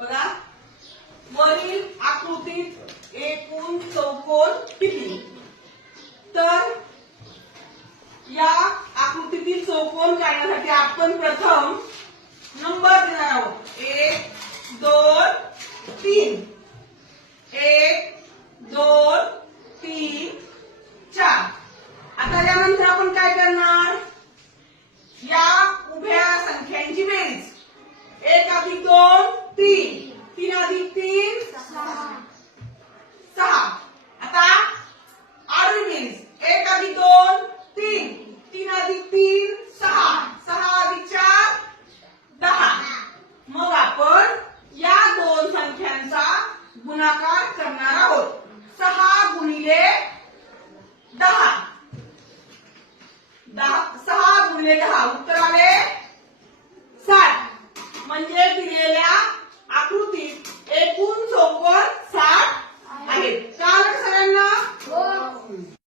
बघा वरील आकृतीत एकूण चौकोन किती? तर या आकृतीतील चौकोन काढण्यासाठी आपण प्रथम नंबर देणार आहोत 1